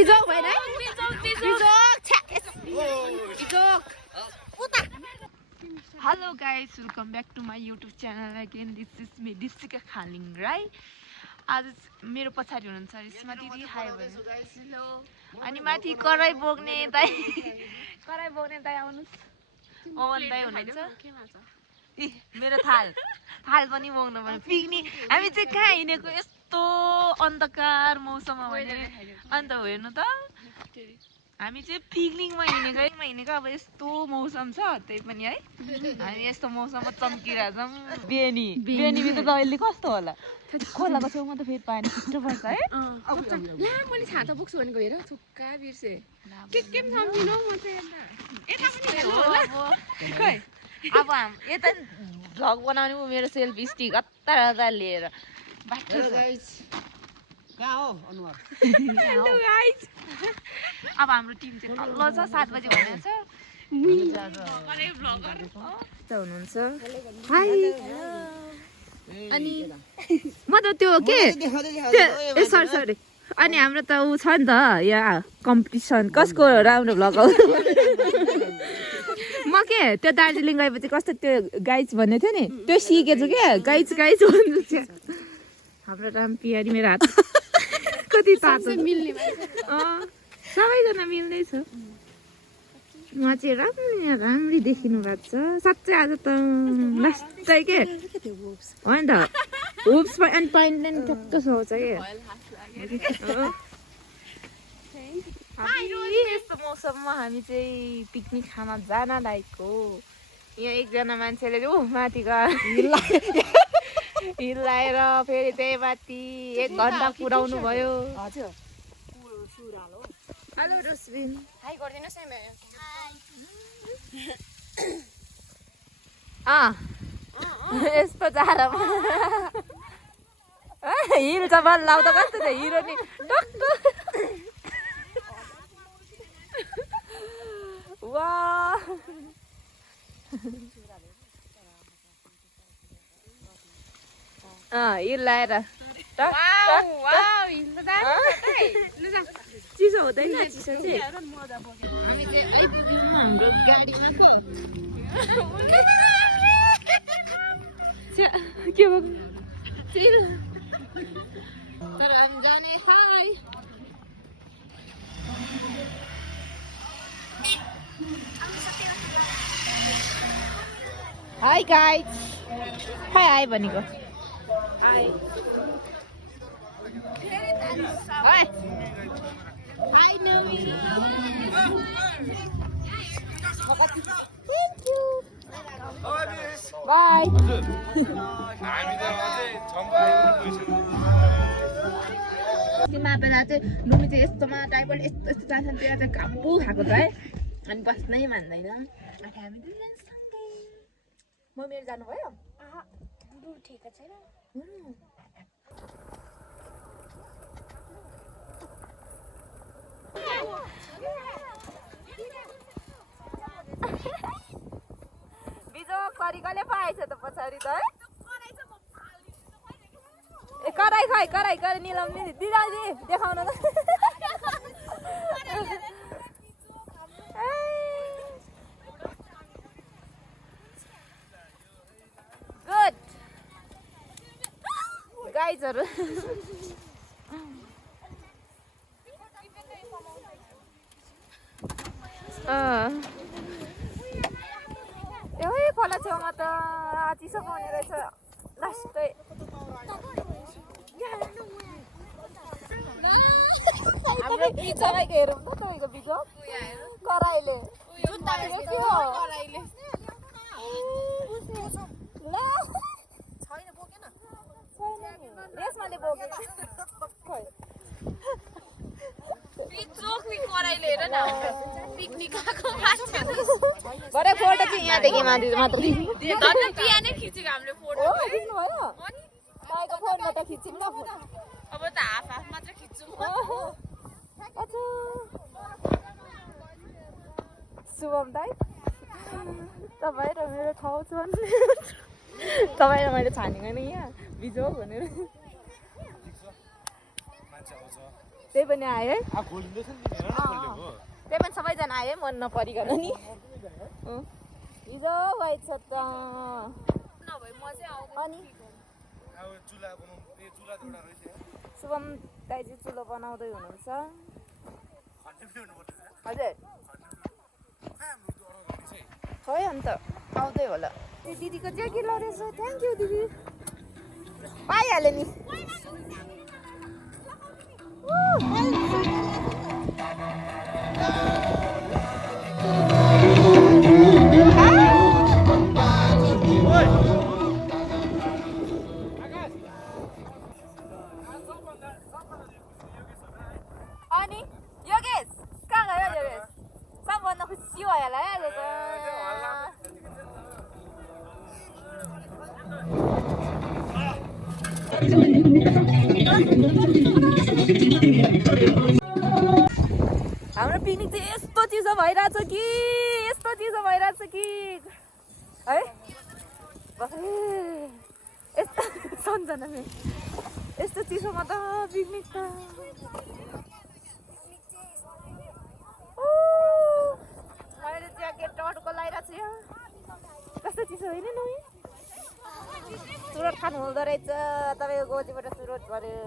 बिजोक भएन है बिजोक hello guys welcome back to my YouTube channel again this is me Dipsika Khaling Rai आज मेरो पछाडि हुनुहुन्छ रेशमा दिदी हाई हेलो अनि माथि कराई बोक्ने दाइ आउनुहोस् अवन दाइ हुनुहुन्छ मेरो थाल पनि बोक्नु पर्यो पिकनिक हामी चाहिँ कहाँ हिँडेको यस्तो अन्धकार मौसममा भने अन्त हेर्नु त हामी चाहिँ पिकनिकमा हिँडेको अब यस्तो मौसम छ त्यही पनि है हामी यस्तो मौसममा चम्किरहेको छौँ बिहानीभित्र त अहिले कस्तो होला खोलाको छेउमा त फेरि पानी छिट्टो पर्छ है ला मैले छाता बोक्छु भनेको हेर छुक्का बिर्से के सम्झिनु म चाहिँ यता पनि हेर्नु होला अब हाम यता भ्लग बनाउने मेरो सेल्फी स्टिक हतार लिएर हेलो गाइस कहाँ हो अनुहार हेलो गाइस अब हाम्रो टिम चाहिँ तल्लो छ 7 बजे भनेको छ हुनुहुन्छ हाई अनि म त त्यो के सरी अनि हाम्रो त ऊ छ नि त यहाँ कम्पिटिसन कसको राम्रो भ्लग हो म के त्यो दार्जिलिङ गएपछि कस्तो त्यो गाइज भन्ने थियो नि त्यो सिकेछु क्या गाइज भन्नु चाहिँ हाम्रो राम पियारी मेरो हात कति तातो मिल्ने सबैजना मिल्दैछ उहाँ चाहिँ राम्री देखिनु भएको छ साँच्चै आज त लास्टै के हो नि त हुप्स अनि पाइन्ट नि ठ्याक्क सुहाउँछ के यस्तो मौसममा हामी चाहिँ पिकनिक खान जान लायकको यहाँ एकजना मान्छेले माथि हिल्लाएर फेरि त्यही माथि 1 घन्टा पुऱ्याउनु भयो हेलो रोस्बिन हाई गर्दिनुस् है मेरो यस्तो जाडोमा हिल छ बल लाउँदा कस्तो छ हिरो नि टक्क वाह हिल लाएर चिसो हुँदैन चिसो चाहिँ हामी चाहिँ आइपुग्यौँ हाम्रो गाडीमा के भयो तर हामी जाने हाई हाई गाइज हाई भनेको high I know you. Thank you. Bye. सीमा बेला चाहिँ लुमी चाहिँ यस्तोमा टाइपल यस्तो जान्छ त्यो चाहिँ काबु खाएको छ है अनि बस्नै मान्दैन अनि हामी दुईजनासँगै म मेरो जानुभयो ठिक छैन बिजो करिकले पाएछ त पछाडि त है ए कराई निलम नि दिदी देखाउन त गुड गाइजहरु एउटै खोला छेउमा त चिसो पाउने रहेछ लास्टै हाम्रो बिचराइको हेरौँ त तपाईँको बिचो कराईले यसमाले बोकेन भरे फोटो चाहिँ यहाँदेखि मात्र तपाईँको फोनमा त खिच्यौँ न अब त हाफ मात्र खिच्छु शुभम दाइ तपाईँ र मेरो ठाउँ छ तपाईँ र मैले छानेको नि यहाँ बिजो भनेर त्यही पनि आयो है खोलिँदैछ नि हेर न खोलेको त्यही पनि सबैजना आयो मन नपरिकन नि हिजो गएछ त अनि अब चुला बनाउनु ए चुला त एउटा रहेछ शुभम दाइजी चुलो बनाउँदै हुनुहुन्छ हजुर खै अन्त आउँदै होला त्यो दिदीको ज्याकेट लरेछ थ्याङ्क यू दिदी पाइहाल्यो नि अनि योगेश कहाँ गयो योगेश सबभन्दा खुसी भयो होला है आज त हाम्रो पिकनिक चाहिँ यस्तो चिसो भइरहेछ कि है यस्तो सम्झना यस्तो चिसोमा त पिकनिक त मैले ज्याकेट टटको लगाइरहेको छु यहाँ कस्तो चिसो होइन नि सुरट खानु हुँदो रहेछ तपाईँको गोजीबाट सुरट पऱ्यो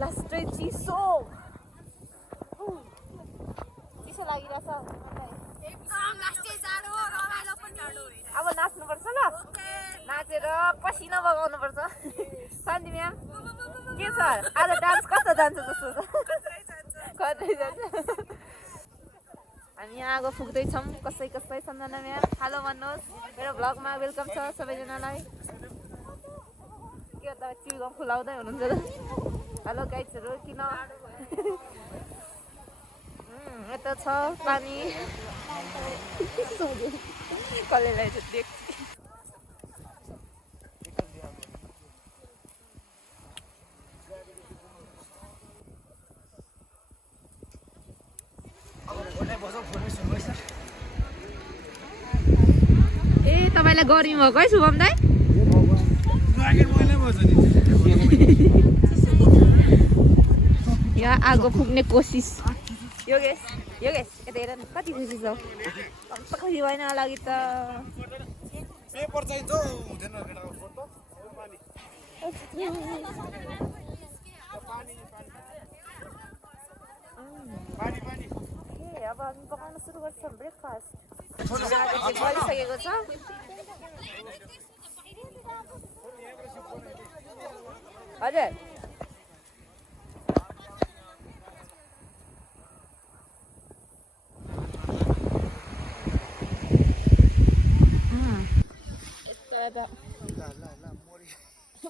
लास्टै चिसो लागिरहेछ अब नाच्नुपर्छ ल नाचेर पसिना बगाउनुपर्छ शान्ति म्याम के छ आज डान्स कस्तो जान्छ जस्तो खत्रै जान्छ हामी यहाँ आगो फुक्दैछौँ कसै सम्झना म्याम हेलो भन्नुहोस् मेरो भ्लगमा वेलकम छ सबैजनालाई के तपाईँ चिउगम फुलाउँदै हुनुहुन्छ त हेलो गाइड्सहरू किन यता छ पानी कसैलाई देख्छ ए तपाईँलाई गर्मी भएको है शुभम दाइ यहाँ आगो फुक्ने कोसिस योगेश यता हेर न कति खुसी छ कस्तो खुसी भएन लागि त अब हामी पकाउन सुरु गर्छौँ ब्रेकफास्ट बलिसकेको छ हजुर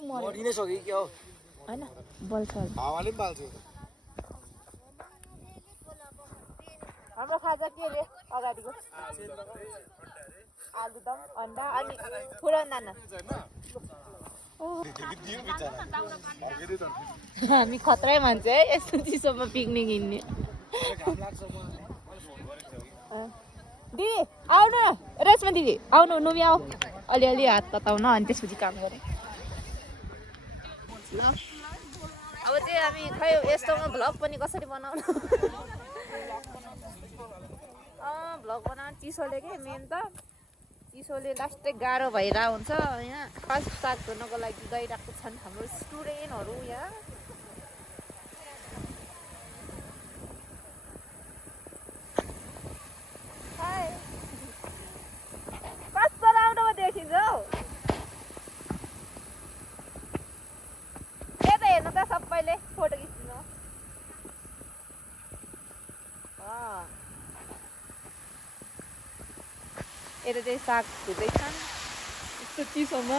मरिनै सक्यो क्या हो होइन बल्छ हावाले पनि बाल्छ हाम्रो खाजा के रे अगाडिको आलुदम अन्डा अनि पुरान दाना हामी खतरै मान्छे है यस्तो चिसोमा पिकनिक हिँड्ने दिदी आउनु रेशमा दिदी आउनु नुमी आऊ अलिअलि हात तताउन अनि त्यसपछि काम गरौँ अब चाहिँ हामी खै यस्तोमा भ्लग पनि कसरी बनाउनु भ्लग बनाउनु चिसोले के मेन त चिसोले लास्टै गाह्रो भइरहेको हुन्छ यहाँ फर्स्ट स्टार्ट गर्नको लागि गइरहेको छन् हाम्रो स्टुडेन्टहरू यहाँ कस्तो राम्रो देखिन्छ हौ यता हेर्नु त सबैले फोटो खिच्नु यता चाहिँ साग धुँदैछन् यस्तो चिसोमा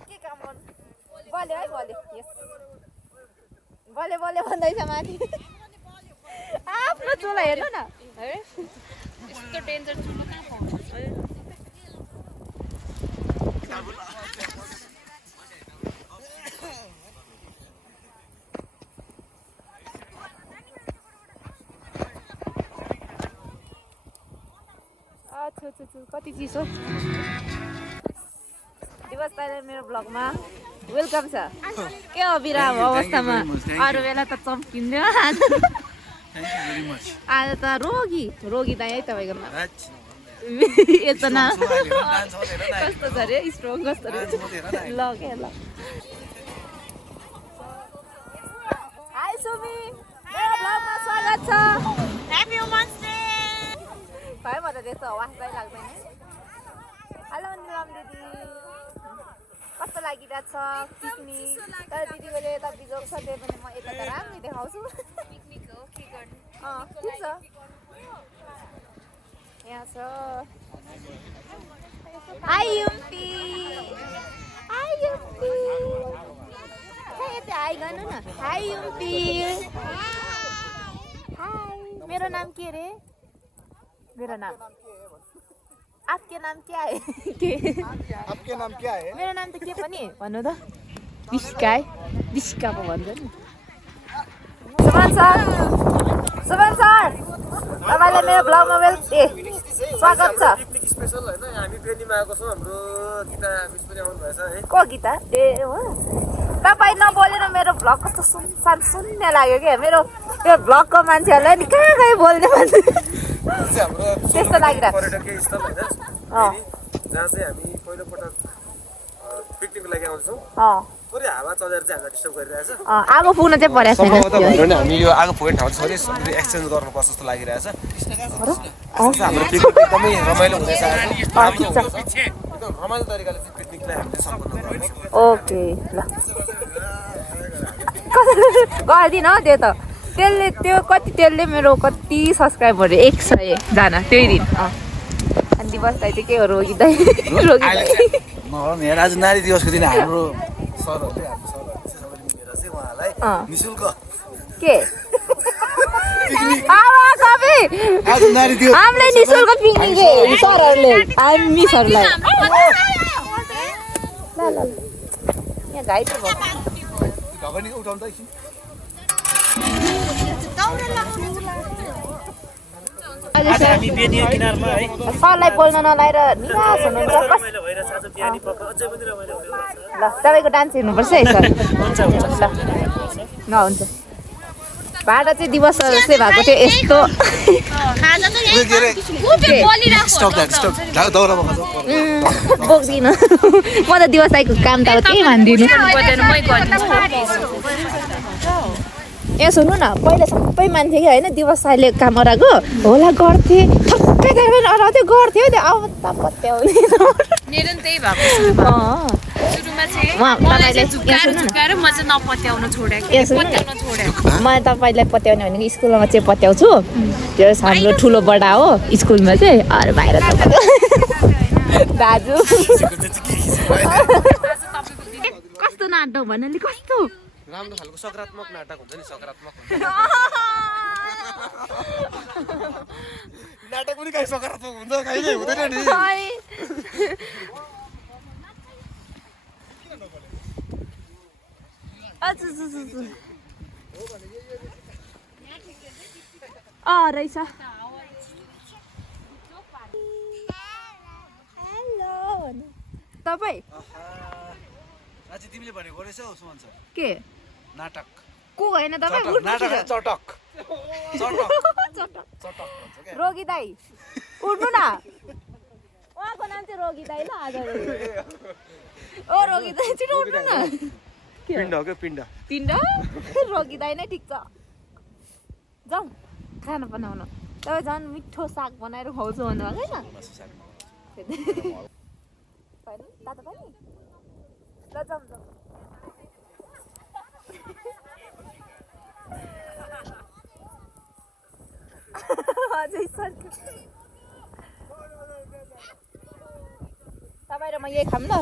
के काम गर्नु बल्यो है बल्यो यस बल्यो भन्दैछ माथि आफ्नो चुला हेर्नु न है यस्तो डेन्जर चुलो कहाँ पाउँछ कति चिसो दिवस दाइले मेरो ब्लगमा वेलकम छ के हो बिराम अवस्थामा अरू बेला त चम्किन्थ्यो आज त रोगी दाइ है तपाईँको नाम एकजना कस्तो छ अरे स्ट्रङ कस्तो अरे ल के ल हाई सुमी मेरो ब्लगमा स्वागत छ ह्यापी वुमन्स डे भाइ म त त्यस्तो आवाजै लाग्दैन हेलो निलम दिदी कस्तो लागिरहेछ पिकनिक तर दिदी मैले यता बिजोग छ त्यही पनि म यता त राम्रै देखाउँछु पिकनिक हो के गर्नु ठिक छ यहाँ छ हाई युम्पी यता हाई गर्नु न हाई युम्पी हाई मेरो नाम के रे मेरो नाम आपके नाम क्या है के आपके नाम क्या है मेरो नाम त के पनि भन्नु त विस्का पो भन्छ नि सुमन सर तपाईँले मेरो ब्लगमा स्वागत छ पिकनिक स्पेशल हैन हामी बेनीमा आएको छौं हाम्रो गीता मिस पनि आउनु भएछ है को गीता ए हो तपाईँ नबोलेर मेरो ब्लग कस्तो सुनसान शून्य लाग्यो क्या मेरो त्यो ब्लगको मान्छेहरूलाई नि कहाँ बोल्ने भन्छ हाम्रो त्यस्तो लागिरहेको पर्यटकीय स्थल हैन जहाँ चाहिँ हामी पहिलो पटक पिकनिकको लागि आउँछौँ पुरै हावा चलेर चाहिँ हामीलाई डिस्टर्ब गरिरहेछ आगो पुग्न चाहिँ परेको छैन हामी यो आगो फुक्ने ठाउँ छोरी एक्सचेन्ज गर्नुपर्छ जस्तो लागिरहेछ हाम्रो पिकनिक एकदमै रमाइलो हुँदैछ एकदम रमाइलो तरिकाले चाहिँ पिकनिकलाई हामीले सम्पन्न गर्छौँ ओके ल गरिदिन हो त्यो त त्यसले मेरो कति सब्सक्राइबरहरू 100 जना त्यही दिन अनि दिवस दाइ चाहिँ के हो रोगी दाइ आज नारी दिवसको दिन हाम्रो सरहरूले सबैले मिलेर चाहिँ उहाँलाई निशुल्क के आज नारी दिवस हामीले निशुल्क पिकनिक सरहरूले हामी मिसहरूलाई ल यहाँ घाइते भयो ढकनी उठाउनु त एकछिन सरलाई बोल्न नलाएर निराश हुनुहुन्छ ल तपाईँको डान्स हेर्नुपर्छ है सर ल हुन्छ भाडा चाहिँ दिवस चाहिँ भएको थियो यस्तो बोक्दिनँ म त दिवस दाइको काम त केही मान्दिनँ ए सुन्नु न पहिला सबै मान्थे कि होइन दिवस दाइले काम अराएको होला गर्थे ठक्कै अराउँथ्यो गर्थ्यो त्यो अब त पत्याउने मेरो नि त्यही भएको सुरुमा चाहिँ मलाई चाहिँ झुकाएर म चाहिँ नपत्याउन छोडेको म तपाईँलाई पत्याउने भनेको स्कुलमा चाहिँ पत्याउँछु त्यो हाम्रो ठुलो बडा हो स्कुलमा चाहिँ अरू बाहिर त दाजु कस्तो नाटक भन्नाले कस्तो राम्रो खालको सकारात्मक नाटक हुन्छ नि सकारात्मक नाटक पनि कहीँ सकारात्मक हुन्छ कहिले हुँदैन नि रहेछ हेलो तपाईँ आज तिमीले भनेको रहेछ सुमन सर के नाटक को होइन तपाईँ नाटक चटक रोगी दाइ उठ्नु न उहाँको नाम चाहिँ रोगी दाइ ल आज ओ रोगी दाइ छिटो उठ्नु न पिण्ड हो क्या पिण्ड रोगी दाइ नै ठिक छ जाउँ खाना बनाउन तपाईँ झन् मिठो साग बनाएर खुवाउँछु भन्नुभएको होइन तातो पनि ल जाउँ अझै सर तपाईँ र म यही खाऊँ ल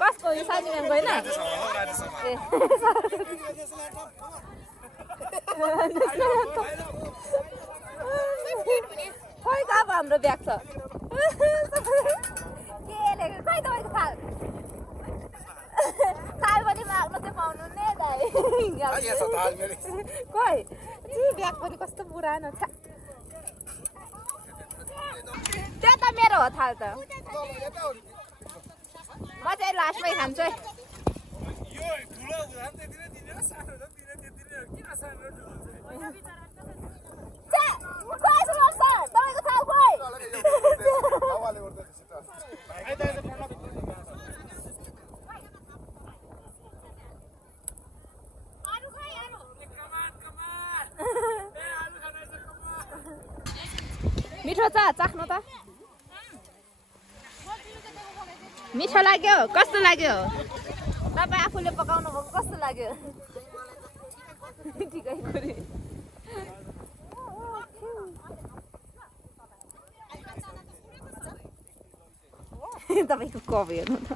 कसको यो सानी म्यामको होइन खोइ त अब हाम्रो ब्याग छ के लेखेको खोइ तपाईँको थाल थाल पनि माग्नु चाहिँ पाउनु नै दाइ खोइ ब्याग पनि कस्तो पुरानो छ त्यो त मेरो हो थाल त म चाहिँ लास्टमै खान्छु है मिठो छ चाख्नु त मिठो लाग्यो कस्तो लाग्यो तपाईँ आफूले पकाउनु भएको कस्तो लाग्यो ठिकै कुरी तपाईँको कप हेर्नु त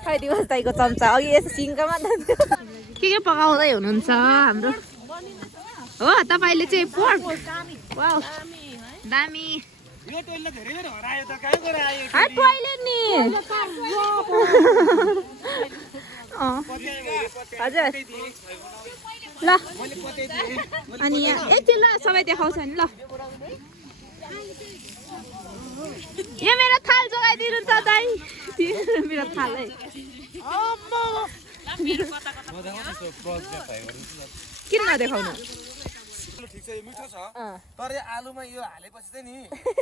खै दिवस दाइको चम्चा अघि यसो सिङ्कामा के पकाउँदै हुनुहुन्छ हाम्रो हो तपाईँले चाहिँ पोर्क वाउ दामी टोइलेट नि हजुर ल अनि यहाँ एकछिन ल सबै देखाउँछ नि ल यहाँ मेरो थाल जोगाइदिनु त दाइ मेरो थाल है किन नदेखाउनु ठिक छ यो मिठो छ तर यो आलुमा यो हालेपछि चाहिँ नि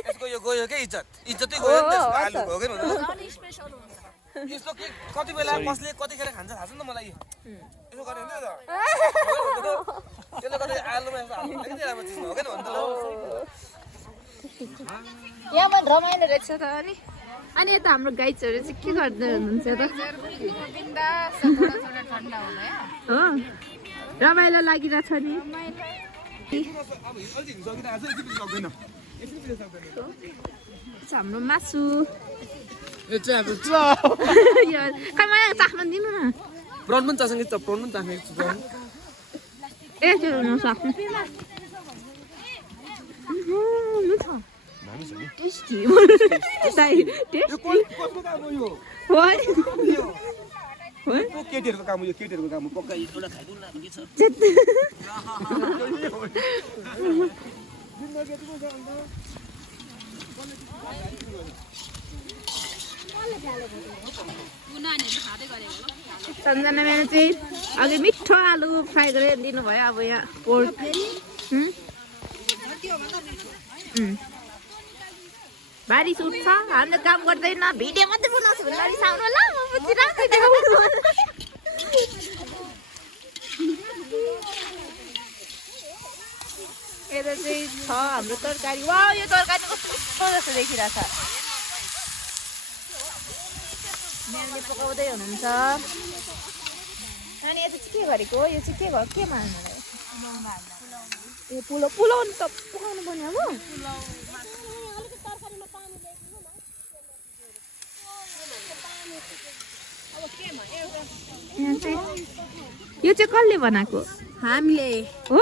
यसको यो गयो के इज्जतै गयो नि त्यसको आलुको हो के भन्नु यस्तो के कति बेला कसले कतिखेर खान्छ थाहा छ नि त मलाई यसो गर्यो नि त त्यसले गर्दा आलुमा यसो हाल्नु लागि राम्रो चिज हो के भन्नु यहाँ पनि रमाइलो रहेछ त अनि यता हाम्रो गाइड्सहरू चाहिँ के गर्दै हुनुहुन्छ त हो रमाइलो लागिरहेछ नि हाम्रो मासु चाख्न दिनु न प्रन पनि चाख्ने प्रन पनि चाख्ने ए त्यो नसाख्नु टेस्टी केटीहरूको काम यो केटीहरूको काम पक्का एउटा खाइदिउँ न के छ सम्झना मेरो चाहिँ अघि मिठो आलु फ्राई गरेर दिनुभयो अब यहाँ पोर्क भारी सुट छ हामीले काम गर्दैन भिडियो मात्रै बनाउँछु भने रिसाउनु ल म पछि राम्रै देखाउनु यता चाहिँ छ हाम्रो तरकारी वा यो तरकारी कस्तो मिठो जस्तो देखिरहेछ म्यामले पकाउँदै हुनुहुन्छ अनि यता चाहिँ के गरेको यो चाहिँ के भयो के मान्नुलाई ए पुलाउ पुलाउ त पकाउनु पर्ने अब यो चाहिँ कसले बनाएको हामीले हो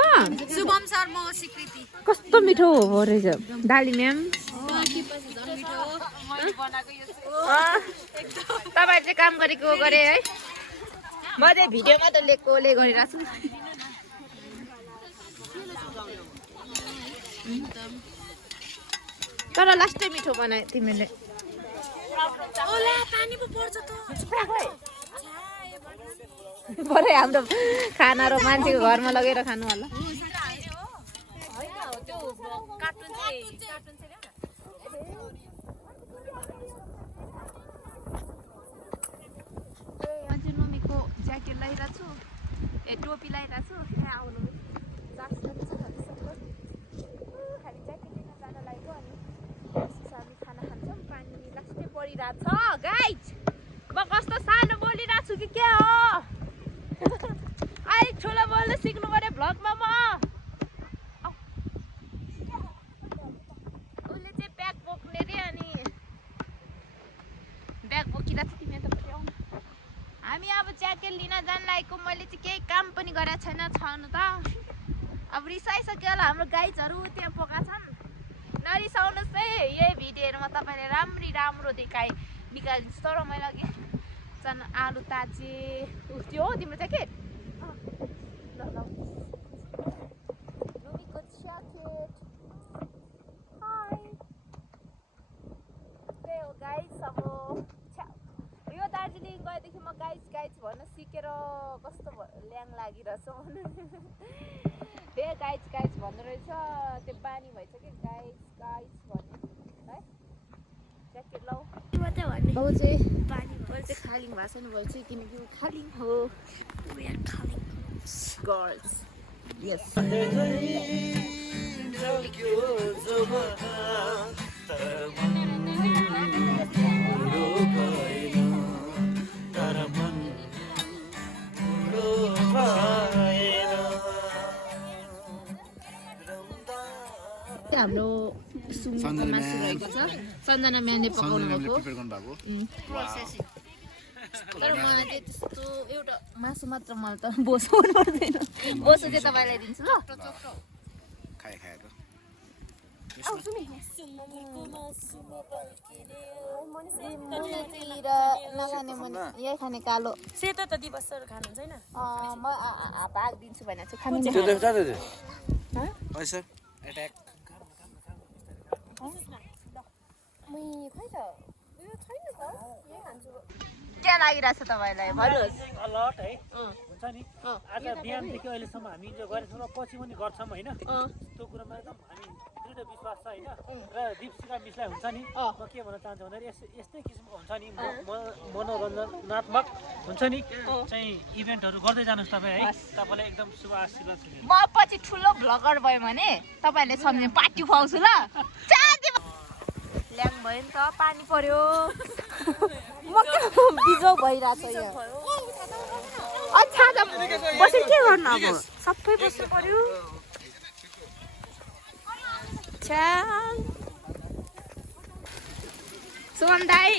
शुभम शर्मा स्वीकृति कस्तो मिठो हो रहेछ डाली म्याम तपाईँ चाहिँ काम गरेको गरे है म चाहिँ भिडियोमा त लिएकोले गरिरहेको छु तर लास्टै मिठो बनायो तिमीले भरे हाम्रो खाना र मान्छेको घरमा लगेर खानु होला मम्मीको ज्याकेट लगाइरहेको छु ए टोपी लगाइरहेको छु यहाँ आउनु खालि ज्याकेट लिन जान लागेको अनि हामी खाना खान्छौँ पानी लास्टै परिरहेको छ गाइज म कस्तो सानो बोलिरहेको छु कि के हो अलिक ठुलो बोल्दै सिक्नु पर्यो भ्लगमा म उसले चाहिँ ब्याग बोक्ने रे अनि ब्याग बोकिरहेको छु तिमी यतापट्टि आउनु हामी अब ज्याकेट लिन जान लागेको मैले चाहिँ केही काम पनि गरेको छैन छाउनु त अब रिसाइसक्यो होला हाम्रो गाइजहरू त्यहाँ पकाछन् नरिसाउनुहोस् है यही भिडियोहरूमा तपाईँले राम्रो निकालिदिन्छु तर मैले अघि आलु ताजे त्यो हो तिम्रो ज्याकेट ल लुमीको ज्याकेट लागिरहेछ त्यही गाइस गाइस भन्नु रहेछ त्यो बानी भएछ कि गाइस गाइस भन्ने है ज्याकेट लाऊ मात्रै भन्ने अब चाहिँ पानी मैले चाहिँ खालिङ भाषण बोल्छु किनकि म खालिङ हो we are calling गर्ल्स यस हाम्रो सुँगुरको मासु रहेको छ सञ्जना म्यामले पकाउनु भएको तर मलाई चाहिँ त्यस्तो एउटा मासु मात्र मलाई त बोसाउनु पर्दैन बोसो चाहिँ तपाईँलाई दिन्छु ल नखाने यही खाने कालो सेतो त दिवसहरू खानुहुन्छ हैन म भाग दिन्छु भनेर चाहिँ खानु के लागिरहेछ तपाईँलाई भन्नुहोस् अलर्ट है हुन्छ नि आज बिहानदेखि अहिलेसम्म हामी इन्जोय गरेछौँ र पछि पनि गर्छौँ होइन त्यो कुरामा एकदम हामी दृढ विश्वास छ होइन र दीपशिखा मिसलाई हुन्छ नि म के भन्न चाहन्छु भन्दाखेरि यस्तै किसिमको हुन्छ नि मनोरञ्जनात्मक हुन्छ नि चाहिँ इभेन्टहरू गर्दै जानुहोस् तपाईँ है तपाईँलाई एकदम शुभ आशीर्वाद छ म पछि ठुलो भ्लगर भयो भने तपाईँहरूले सम्झिने पार्टी खुवाउँछु ल ल्याङ भयो नि त पानी पर्यो म बिजोग भइरहेछ यहाँ अच्छा बसेर के गर्नु अब सबै बस्नु पर्यो सुमन दाई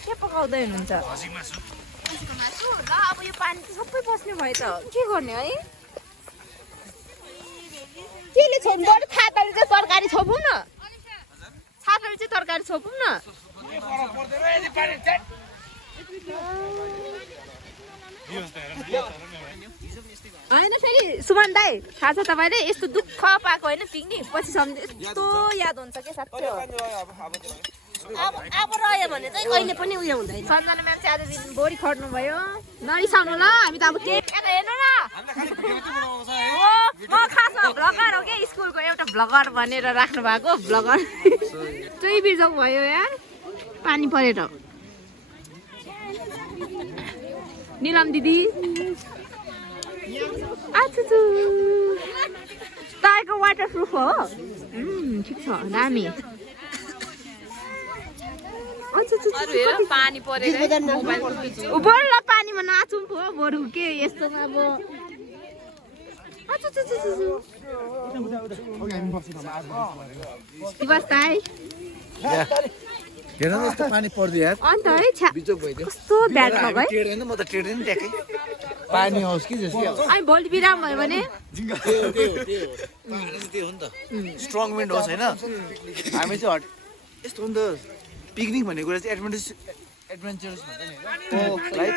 के पकाउँदै हुनुहुन्छ मासु ल अब यो पानी त सबै बस्ने भयो त के गर्ने है केले छोप्नु पर्यो थातले चाहिँ तरकारी छोपौँ न थातले चाहिँ तरकारी छोपौँ न होइन फेरि सुमन दाई थाहा छ तपाईँले यस्तो दुःख पाएको होइन पिकनिक पछि सम्झे यस्तो याद हुन्छ कि साँच्चै हो अब रह्यो भने चाहिँ कहिले पनि उयो हुँदैन सञ्जना म्याम चाहिँ आज दिन भोलि खट्नु भयो नरिसाउनु ल हामी त अब के हेर्नु न म खासमा भ्लगर हो क्या स्कुलको एउटा भ्लगर भनेर राख्नु भएको भ्लगर त्यही बिर्सक भयो यार पानी परेर निलम दिदी तपाईँको वाटर प्रुफ हो ठिक छ दामी पानी परेर बरु पानीमा नाचौँ पो बरु के यस्तोमा अब हेर न यस्तो पानी पर्दियो यार अन्त है बिजोक भइदियो कस्तो ब्याड लग है टेर्दैन म त टेर्दैन ट्याकै पानी होस् कि जस्तै अनि भोलि बिराम भयो भने त्यो हो नि त स्ट्रङ विन्ड होस् होइन हामी चाहिँ यस्तो हो नि त पिकनिक भन्ने कुरा चाहिँ एडभेन्चरस भन्छ नि लाइक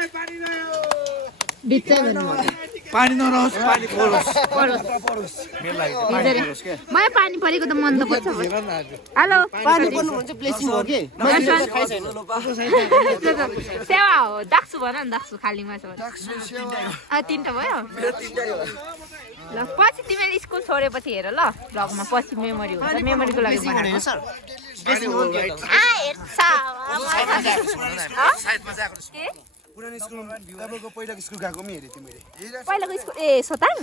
पानी नरहोस् पानी परोस् मेरो लागि पानी परोस् के मलाई पानी परेको त मन त पर्छ हेलो पानी पर्नु भन्छ ब्लेसिङ हो के सेवा हो दाक्सु भन न दाक्सु खाली माछा तिनवटा भयो ल पछि तिमीले स्कुल छोडेपछि हेर ल भ्लगमा पछि मेमोरी हुन्छ मेमोरीको लागि बनाएको पुरानो स्कुल तपाईँको पहिलाको स्कुल गएको पनि हेरेको थिएँ मैले पहिलाको स्कुल ए सोताङ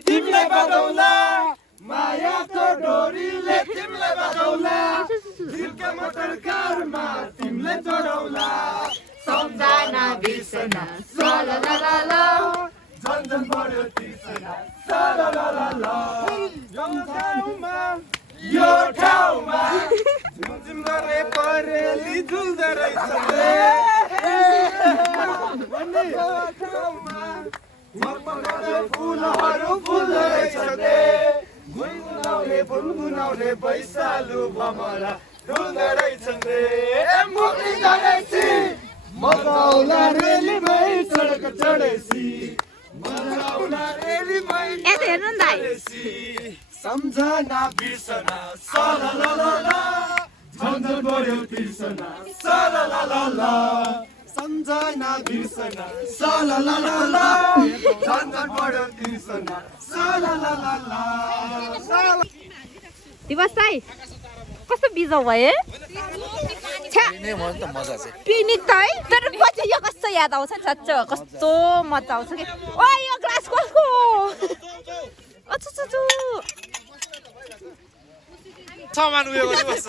तिमीलाई बगाउला मायाको डोरीले तिमीलाई बगाउला दिलका मोटर कारमा तिमीलाई चढाउला सम्झना बिर्सना सलललला झन्झन बढ्यो तिर्सना सलललला यो ठाउँमा झुमझुम गरे परेली झुल्दो रहेछ फुलहरू फुल्दो रहेछ गुनगुनाउने बुनगुनाउने बैसालु भमरा डुल्दो रहेछ रे मुक्ति गएपछि मगाउला रेलीमै सडक चढेसी मगाउला रेलीमै हेर्नु न दाइ सम्झना बिर्सना सलललला झन्झन बढ्यो तिर्सना सलललला सम्झना बिर्सना साला ला ला ला झन्झट बढ्यो तिर्सना साला ला ला ला साला दिवस दाइ कस्तो बिजो भयो नै भयो नि त मजा चाहिँ पिकनिक त है तर पछि यो कस्तो याद आउँछ नि साँच्चै कस्तो मजा आउँछ कि ओ यो ग्लास कसको अचु सामान उयो गरिबस्छ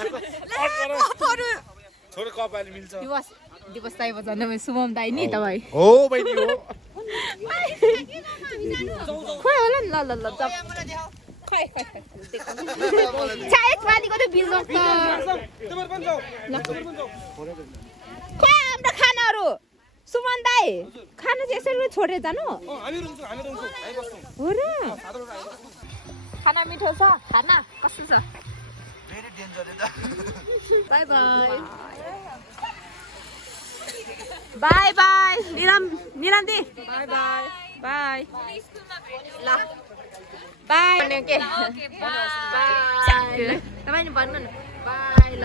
छोरो कपाली मिल्छ दिवस दाइ बजाउनु शुभम दाइ नि तपाईँ हो बहिनी हो खोइ होला नि ल जब खोइ चाहे पानीको त बिजोक त खोइ हाम्रो खानाहरू सुमन दाइ खाना चाहिँ यसरी छोडेर जानु हो र खाना मिठो छ खाना कस्तो छ very danger bye bye bye Niram दी बाई बाई ल बाई के बाई तपाईँ नि भन्नु न बाई ल